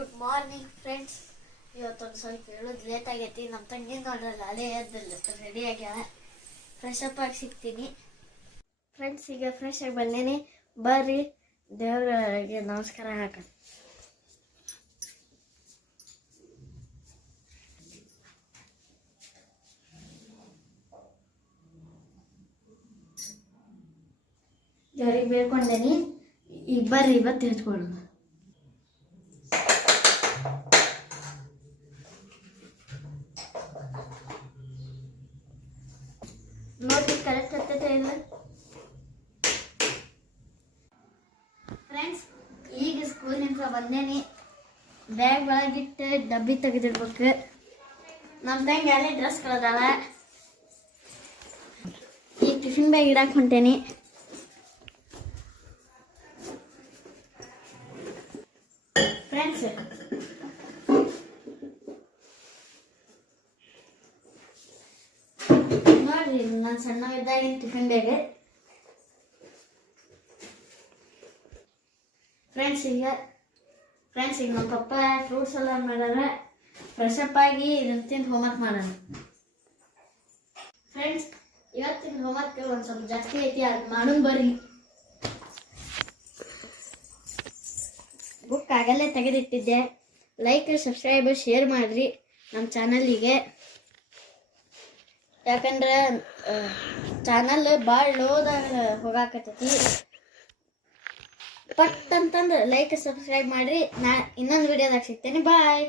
Good morning friends. ಇವತ್ತೊಂದು ಸ್ವಲ್ಪ ಹೇಳೋದು ಲೇಟ್ ಆಗೈತಿ. ನಮ್ಮ ತಂಗಿ ನೋಡ್ರಲ್ಲ ಅದೇ ಎದ್ದಿಲ್ಲ, ರೆಡಿ ಆಗ್ಯಾಳ. ಫ್ರೆಶ್ ಅಪ್ ಆಗಿ ಸಿಗ್ತೀನಿ ಫ್ರೆಂಡ್ಸ್. ಈಗ ಫ್ರೆಶ್ ಆಗಿ ಬಂದೇನಿ. ಬರ್ರಿ ದೇವ್ರಿಗೆ ನಮಸ್ಕಾರ ಹಾಕ. ದೇವ್ರಿಗೆ ಬೇಡ್ಕೊಂಡೇನಿ. ಈಗ ಬರ್ರಿ ಇವತ್ತು ಹೆಚ್ಕೊಳ್ಳೋಣ. ನೋಡಿ ಕರೆಕ್ಟ್ ಹತ್ತೈತೆ ಇಲ್ಲ ಫ್ರೆಂಡ್ಸ್. ಈಗ ಸ್ಕೂಲಿಂದ ಬಂದೇನಿ. ಬ್ಯಾಗ್ ಒಳಗಿಟ್ಟು ಡಬ್ಬಿ ತೆಗೆದಿಡ್ಬೇಕು. ನಮ್ಮ ತಂಗಿ ಅಲ್ಲೇ ಡ್ರೆಸ್ ಕಳೆದಾಳ. ಈಗ ಟಿಫಿನ್ ಬ್ಯಾಗ್ ಇಡಕ್ಕೆ ಹೊಂಟೇನಿ. ಫ್ರೆಂಡ್ಸ್ ನೋಡ್ರಿ, ನಾನು ಸಣ್ಣವಿದ್ದಾಗಿನ ಟಿಫಿನ್ ಬ್ಯಾಗ್. ಫ್ರೆಂಡ್ಸ್ ಈಗ ನಮ್ಮ ಪಪ್ಪ ಫ್ರೂಟ್ಸ್ ಎಲ್ಲ ಮಾಡ್ಯಾರ. ಫ್ರೆಶ್ ಅಪ್ ಆಗಿ ಇದನ್ನ ತಿಂದು ಹೋಮ್ವರ್ಕ್ ಮಾಡೋಣ. ಫ್ರೆಂಡ್ಸ್ ಇವತ್ತಿನ ಹೋಮ್ವರ್ಕ್ ಒಂದು ಸ್ವಲ್ಪ ಜಾಸ್ತಿ ಐತಿ, ಅದು ಮಾಡೋಣ ಬರ್ರಿ. ಬುಕ್ ಆಗಲ್ಲೇ ತೆಗೆದಿಟ್ಟಿದ್ದೆ. ಲೈಕ್, ಸಬ್ಸ್ಕ್ರೈಬ್, ಶೇರ್ ಮಾಡಿರಿ ನಮ್ಮ ಚಾನಲಿಗೆ. ಯಾಕಂದ್ರೆ ಚಾನಲ್ ಭಾಳ ಲೋದಾಗ ಹೋಗಾಕತ್ತೈತಿ. ಪಟ್ ಅಂತಂದ್ರೆ ಲೈಕ್ ಸಬ್ಸ್ಕ್ರೈಬ್ ಮಾಡಿರಿ. ನಾ ಇನ್ನೊಂದು ವಿಡಿಯೋದಾಗ ಸಿಗ್ತೇನೆ. ಬಾಯ್.